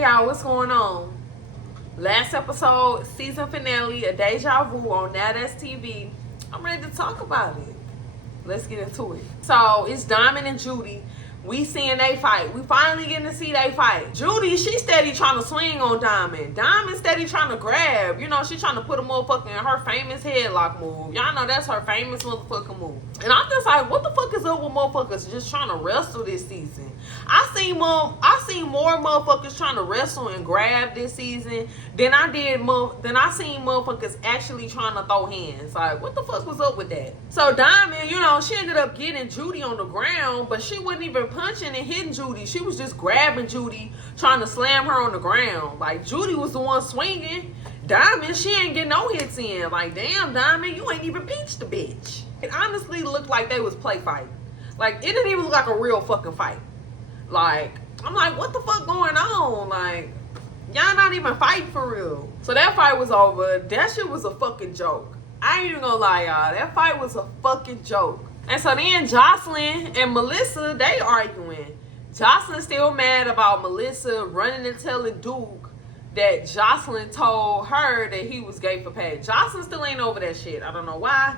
Hey y'all, what's going on? Last episode, season finale of Deja Vu on Now That's TV. I'm ready to talk about it. Let's get into it. So it's Diamond and Judy. We seeing they fight. We finally getting to see they fight. Judy, she steady trying to swing on Diamond. Diamond steady trying to grab. You know, she trying to put a motherfucker in her famous headlock move. Y'all know that's her famous motherfucking move. And I'm just like, what the fuck is up with motherfuckers just trying to wrestle this season? I seen more motherfuckers trying to wrestle and grab this season than I seen motherfuckers actually trying to throw hands. Like, what the fuck was up with that? So Diamond, you know, she ended up getting Judy on the ground, but she wasn't even punching and hitting Judy. She was just grabbing Judy, trying to slam her on the ground. Like, Judy was the one swinging. Diamond, she ain't getting no hits in. Like, damn, Diamond, you ain't even peached the bitch. It honestly looked like they was play fighting. Like, it didn't even look like a real fucking fight. Like, I'm like, what the fuck going on? Like, y'all not even fighting for real. So that fight was over. That shit was a fucking joke. I ain't even gonna lie, y'all. That fight was a fucking joke. And so then Jocelyn and Melissa, they arguing. Jocelyn still mad about Melissa running and telling Duke that Jocelyn told her that he was gay for pay. Jocelyn still ain't over that shit. I don't know why,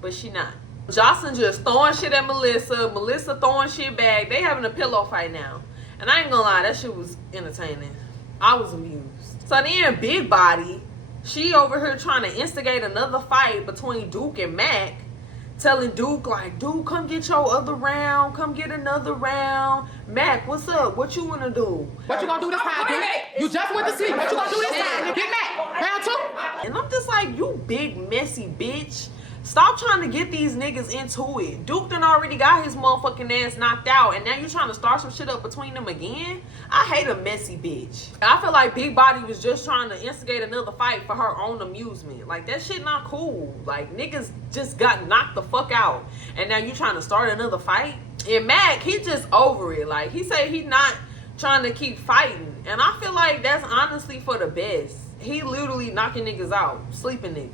but she not. Jocelyn just throwing shit at Melissa. Melissa throwing shit back. They having a pillow fight now. And I ain't gonna lie, that shit was entertaining. I was amused. So then Big Body, she over here trying to instigate another fight between Duke and Mac. Telling Duke, like, Duke, come get your other round. Come get another round. Mac, what's up? What you want to do? What you gonna do this time, Duke? You just went to sleep. What you gonna do this time? Get Mac. Round two. And I'm just like, you big messy bitch. Stop trying to get these niggas into it. Duke done already got his motherfucking ass knocked out, and now you trying to start some shit up between them again? I hate a messy bitch. I feel like Big Body was just trying to instigate another fight for her own amusement. Like, that shit not cool. Like, niggas just got knocked the fuck out, and now you trying to start another fight? And Mac, he just over it. Like, he say he not trying to keep fighting, and I feel like that's honestly for the best. He literally knocking niggas out, sleeping niggas.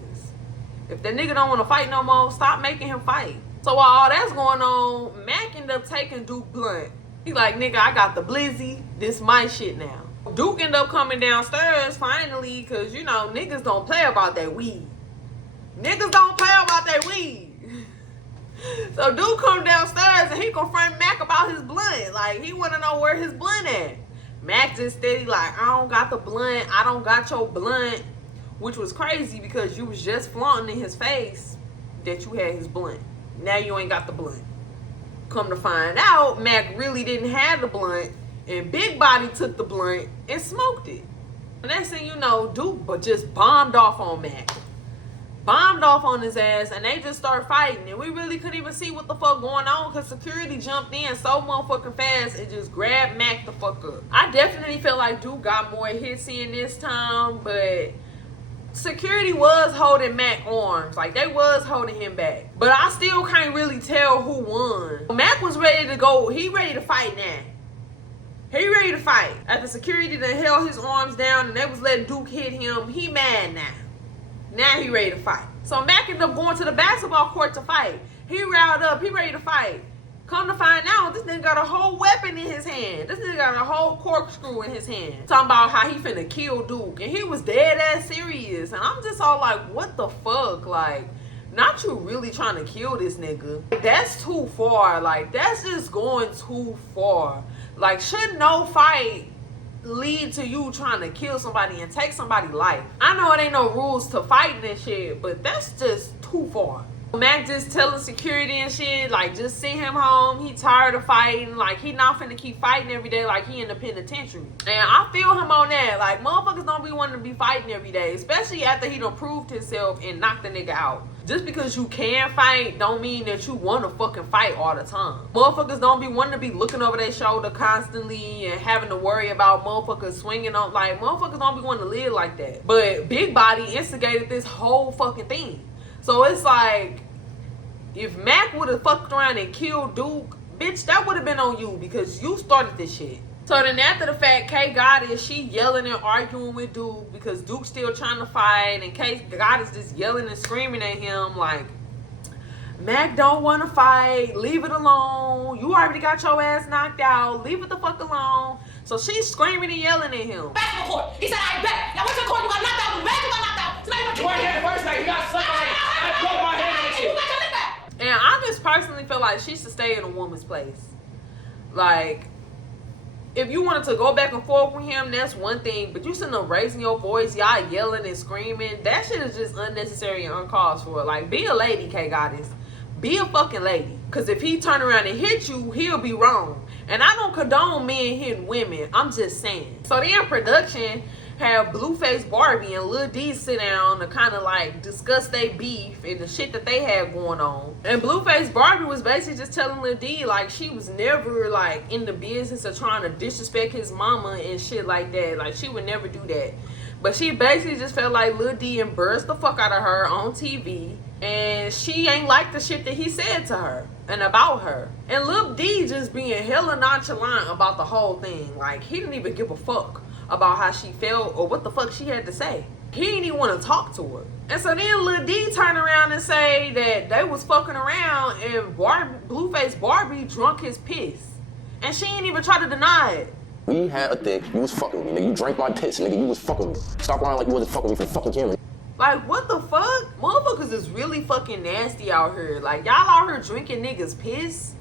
If the nigga don't want to fight no more, stop making him fight. So while all that's going on, Mac ended up taking Duke blunt. He like, nigga, I got the blizzy. This my shit now. Duke ended up coming downstairs finally, because, you know, niggas don't play about that weed. Niggas don't play about that weed. So Duke come downstairs and he confront Mac about his blunt. Like, he want to know where his blunt at. Mac just steady like, I don't got the blunt. I don't got your blunt. Which was crazy because you was just flaunting in his face that you had his blunt. Now you ain't got the blunt. Come to find out, Mac really didn't have the blunt, and Big Body took the blunt and smoked it. And next thing you know, Duke just bombed off on Mac. Bombed off on his ass, and they just start fighting. And we really couldn't even see what the fuck going on because security jumped in so motherfucking fast and just grabbed Mac the fuck up. I definitely feel like Duke got more hits in this time, but security was holding Mac arms. Like, they was holding him back. But I still can't really tell who won. Mac was ready to go. He ready to fight now. He ready to fight. After security done held his arms down and they was letting Duke hit him, he mad now. Now he ready to fight. So Mac ended up going to the basketball court to fight. He riled up. He ready to fight. Come to find out, this nigga got a whole weapon in his hand. This nigga got a whole corkscrew in his hand. Talking about how he finna kill Duke. And he was dead ass serious. And I'm just all like, what the fuck? Like, not you really trying to kill this nigga. That's too far. Like, that's just going too far. Like, should no fight lead to you trying to kill somebody and take somebody's life? I know it ain't no rules to fighting and shit, but that's just too far. Mac just telling security and shit, like, just send him home. He tired of fighting. Like, he not finna keep fighting every day like he in the penitentiary. And I feel him on that. Like, motherfuckers don't be wanting to be fighting every day, especially after he done proved himself and knocked the nigga out. Just because you can fight don't mean that you want to fucking fight all the time. Motherfuckers don't be wanting to be looking over their shoulder constantly and having to worry about motherfuckers swinging on. Like, motherfuckers don't be wanting to live like that. But Big Body instigated this whole fucking thing. So it's like, if Mac would have fucked around and killed Duke, bitch, that would have been on you because you started this shit. So then after the fact, K Goddess, she yelling and arguing with Duke because Duke's still trying to fight, and K Goddess just yelling and screaming at him like, Mac don't want to fight. Leave it alone. You already got your ass knocked out. Leave it the fuck alone. So she's screaming and yelling at him. Back to the court. He said, I bet. Now went to the court, you got knocked out. Mac, you got knocked out. You weren't here the first night. You got sucked on. I broke my hand and shit. You got your lip back. And I just personally feel like she should stay in a woman's place. Like, if you wanted to go back and forth with him, that's one thing. But you sitting there raising your voice, y'all yelling and screaming. That shit is just unnecessary and uncalled for. Like, be a lady, K-Goddess. Be a fucking lady. Because if he turn around and hit you, he'll be wrong. And I don't condone men hitting women. I'm just saying. So then production have Blueface Barbie and Lil D sit down to kind of like discuss their beef and the shit that they had going on. And Blueface Barbie was basically just telling Lil D like she was never like in the business of trying to disrespect his mama and shit like that. Like she would never do that. But she basically just felt like Lil D embarrassed the fuck out of her on TV. And she ain't like the shit that he said to her and about her. And Lil D just being hella nonchalant about the whole thing. Like he didn't even give a fuck about how she felt or what the fuck she had to say. He didn't even want to talk to her. And so then Lil D turned around and say that they was fucking around and Blueface Barbie drunk his piss. And she ain't even try to deny it. We had a thing, you was fucking with me, nigga. You drank my piss, nigga. You was fucking with me. Stop lying like you wasn't fucking with me for the fucking camera. Like, what the fuck? Motherfuckers is really fucking nasty out here. Like, y'all out here drinking niggas piss,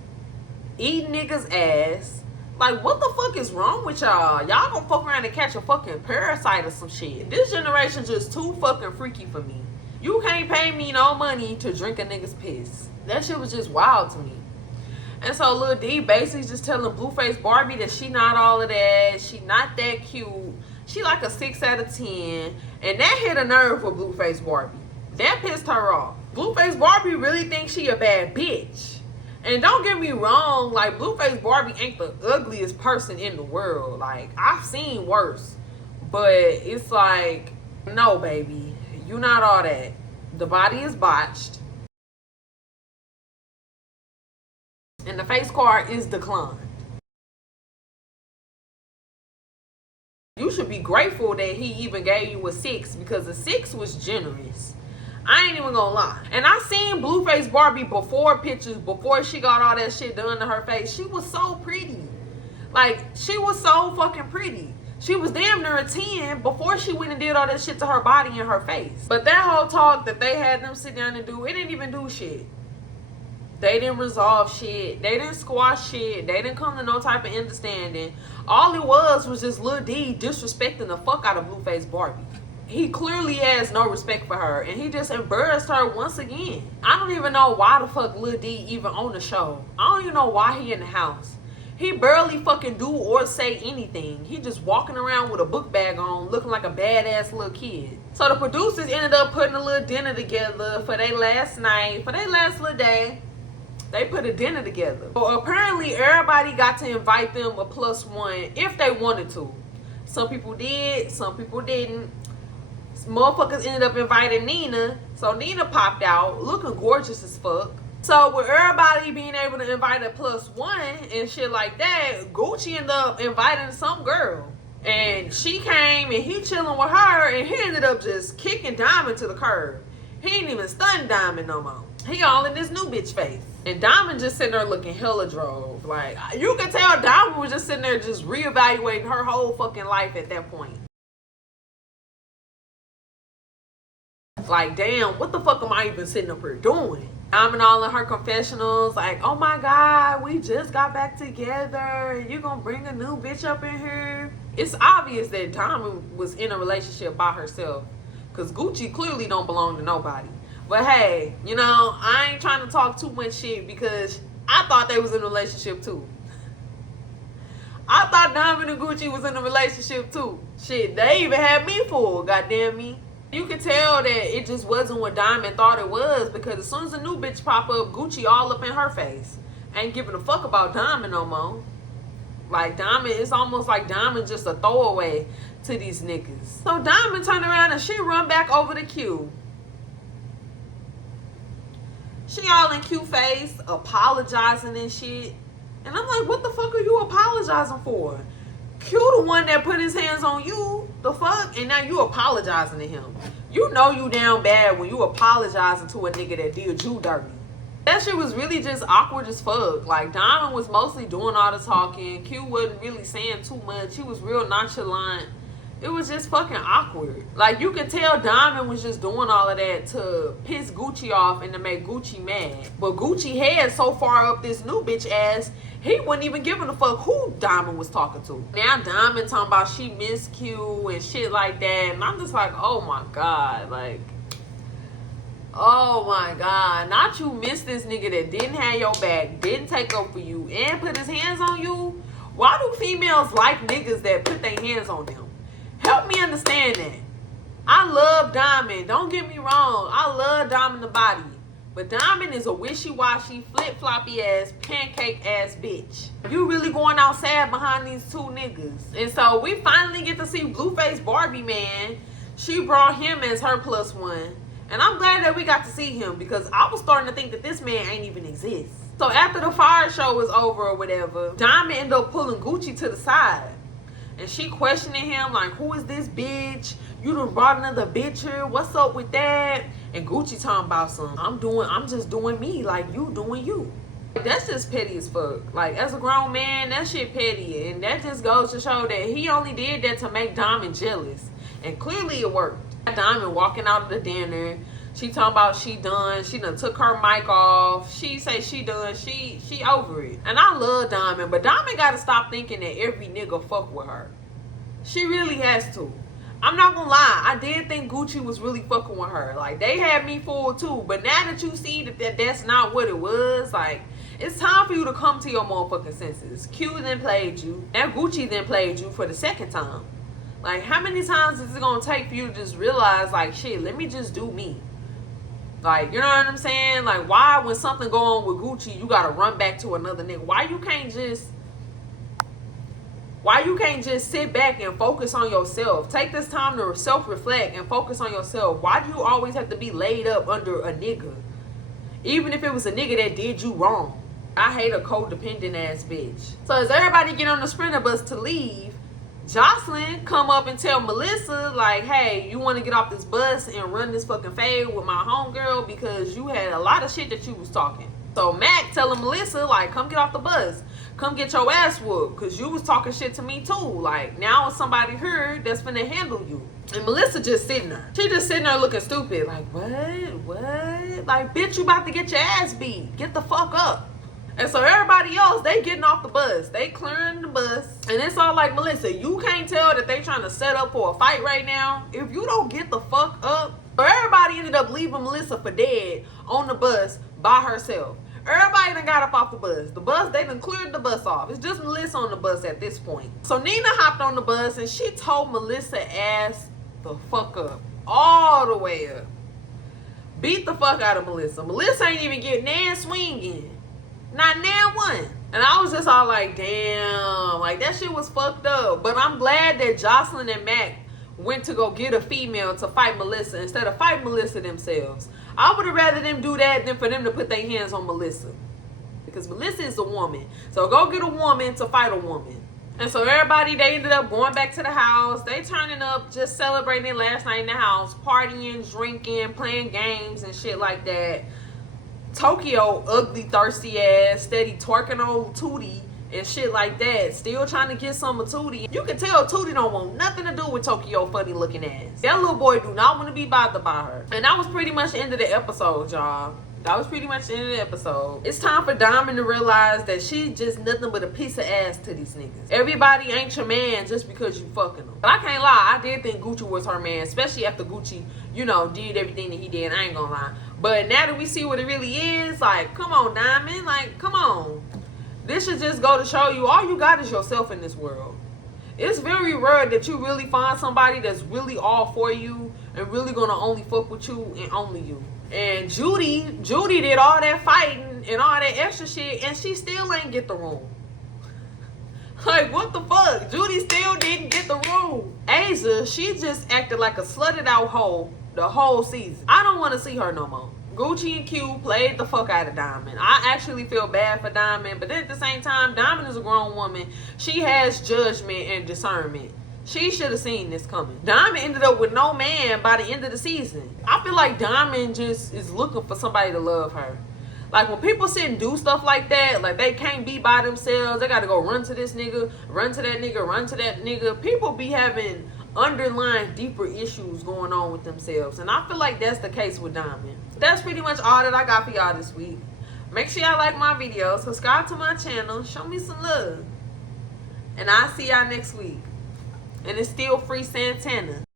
eating niggas ass. Like, what the fuck is wrong with y'all? Y'all gonna fuck around and catch a fucking parasite or some shit. This generation just too fucking freaky for me. You can't pay me no money to drink a nigga's piss. That shit was just wild to me. And so Lil D basically just telling Blueface Barbie that she not all of that. She not that cute. She like a 6 out of 10. And that hit a nerve for Blueface Barbie. That pissed her off. Blueface Barbie really thinks she a bad bitch. And don't get me wrong, like Blueface Barbie ain't the ugliest person in the world. Like, I've seen worse. But it's like, no baby, you not all that. The body is botched. And the face card is declined. You should be grateful that he even gave you a 6 because a 6 was generous. I ain't even gonna lie. And I seen Blueface Barbie before pictures, before she got all that shit done to her face. She was so pretty. Like, she was so fucking pretty. She was damn near a 10 before she went and did all that shit to her body and her face. But that whole talk that they had them sit down and do, it didn't even do shit. They didn't resolve shit. They didn't squash shit. They didn't come to no type of understanding. All it was just Lil D disrespecting the fuck out of Blueface Barbie. He clearly has no respect for her. And he just embarrassed her once again. I don't even know why the fuck Lil D even on the show. I don't even know why he in the house. He barely fucking do or say anything. He just walking around with a book bag on, looking like a badass little kid. So the producers ended up putting a little dinner together for their last night, for their last little day. They put a dinner together. So apparently everybody got to invite them a +1 if they wanted to. Some people did, some people didn't. Motherfuckers ended up inviting Nina. So Nina popped out looking gorgeous as fuck. So with everybody being able to invite a +1 and shit like that, Gucci ended up inviting some girl. And she came and he chilling with her and he ended up just kicking Diamond to the curb. He ain't even stunned Diamond no more. He all in this new bitch face. And Diamond just sitting there looking hella drove. Like, you can tell Diamond was just sitting there just reevaluating her whole fucking life at that point. Like, damn, what the fuck am I even sitting up here doing? Diamond all in her confessionals, like, oh my God, we just got back together. You gonna bring a new bitch up in here? It's obvious that Diamond was in a relationship by herself. Because Gucci clearly don't belong to nobody. But hey, you know, I ain't trying to talk too much shit because I thought they was in a relationship too. I thought Diamond and Gucci was in a relationship too. Shit, they even had me fooled, goddamn me. You could tell that it just wasn't what Diamond thought it was because as soon as a new bitch pop up, Gucci all up in her face. Ain't giving a fuck about Diamond no more. Like Diamond, it's almost like Diamond just a throwaway to these niggas. So Diamond turned around and she run back over to Q. She all in Q face, apologizing and shit. And I'm like, what the fuck are you apologizing for? Q the one that put his hands on you, the fuck? And now you apologizing to him. You know you down bad when you apologizing to a nigga that did you dirty. That that shit was really just awkward as fuck. Like, Diamond was mostly doing all the talking. Q wasn't really saying too much. He was real nonchalant. It was just fucking awkward. Like, you could tell Diamond was just doing all of that to piss Gucci off and to make Gucci mad. But Gucci head so far up this new bitch ass, he wasn't even giving a fuck who Diamond was talking to. Now Diamond talking about she missed Q and shit like that. And I'm just like, oh my God. Like, oh my God. Not you miss this nigga that didn't have your back, didn't take up for you, and put his hands on you. Why do females like niggas that put their hands on them? Help me understand that. I love Diamond. Don't get me wrong. I love Diamond the body. But Diamond is a wishy-washy, flip-floppy ass, pancake ass bitch. You really going outside behind these two niggas. And so we finally get to see Blueface Barbie, man. She brought him as her plus one. And I'm glad that we got to see him because I was starting to think that this man ain't even exist. So after the fire show was over or whatever, Diamond ended up pulling Gucci to the side. And she questioning him like, who is this bitch? You done brought another bitch here. What's up with that? And Gucci talking about I'm just doing me like you doing you. That's just petty as fuck. Like, as a grown man, that shit petty. And that just goes to show that he only did that to make Diamond jealous. And clearly it worked. Diamond walking out of the dinner. She talking about she done. She done took her mic off. She say she done. She over it. And I love Diamond, but Diamond gotta stop thinking that every nigga fuck with her. She really has to. I'm not gonna lie. I did think Gucci was really fucking with her. Like, they had me fooled too. But now that you see that that's not what it was, like, it's time for you to come to your motherfucking senses. Q then played you. And Gucci then played you for the second time. Like, how many times is it gonna take for you to just realize, like, shit, let me just do me? Like, you know what I'm saying? Like, why when something go on with Gucci, you gotta run back to another nigga? Why you can't just sit back and focus on yourself? Take this time to self-reflect and focus on yourself. Why do you always have to be laid up under a nigga? Even if it was a nigga that did you wrong. I hate a codependent ass bitch. So as everybody get on the sprinter bus to leave, Jocelyn come up and tell Melissa, like, hey, you want to get off this bus and run this fucking fade with my homegirl because you had a lot of shit that you was talking. So Mac telling Melissa, like, come get off the bus. Come get your ass whooped because you was talking shit to me too. Like, now it's somebody here that's finna handle you. And Melissa just sitting there. She just sitting there looking stupid. Like, what? Like, bitch, you about to get your ass beat. Get the fuck up. And so everybody else, they getting off the bus. They clearing the bus. And it's all like, Melissa, you can't tell that they trying to set up for a fight right now. If you don't get the fuck up. So everybody ended up leaving Melissa for dead on the bus by herself. Everybody done got up off the bus. They done cleared the bus off. It's just Melissa on the bus at this point. So Nina hopped on the bus and she told Melissa ass the fuck up. All the way up. Beat the fuck out of Melissa. Melissa ain't even getting nan swing in. Not nan one. And I was just all like, damn. Like, that shit was fucked up. But I'm glad that Jocelyn and Mac went to go get a female to fight Melissa instead of fight Melissa themselves. I would have rather them do that than for them to put their hands on Melissa. Because Melissa is a woman. So go get a woman to fight a woman. And so everybody, they ended up going back to the house. They turning up, just celebrating last night in the house. Partying, drinking, playing games and shit like that. Tokyo, ugly, thirsty ass, steady twerking on Tootie and shit like that. Still trying to get some of Tootie. You can tell Tootie don't want nothing to do with Tokyo funny looking ass. That little boy do not want to be bothered by her. And that was pretty much the end of the episode, y'all. That was pretty much the end of the episode. It's time for Diamond to realize that she's just nothing but a piece of ass to these niggas. Everybody ain't your man just because you fucking them. But I can't lie, I did think Gucci was her man, especially after Gucci, you know, did everything that he did. I ain't gonna lie. But now that we see what it really is, like, come on, Diamond. Like, come on. This should just go to show you all you got is yourself in this world. It's very rare that you really find somebody that's really all for you and really gonna only fuck with you and only you. And Judy did all that fighting and all that extra shit and she still ain't get the room. Like, what the fuck? Judy still didn't get the room. Asia, she just acted like a slutted out hoe the whole season. I don't want to see her no more. Gucci and Q played the fuck out of Diamond. I actually feel bad for Diamond, but then at the same time, Diamond is a grown woman. She has judgment and discernment. She should have seen this coming. Diamond ended up with no man by the end of the season. I feel like Diamond just is looking for somebody to love her. Like, when people sit and do stuff like that, like, they can't be by themselves. They got to go run to this nigga, run to that nigga, run to that nigga. People be having underlying deeper issues going on with themselves. And I feel like that's the case with Diamond. That's pretty much all that I got for y'all this week. Make sure y'all like my videos. Subscribe to my channel. Show me some love. And I'll see y'all next week. And it's still free Santana.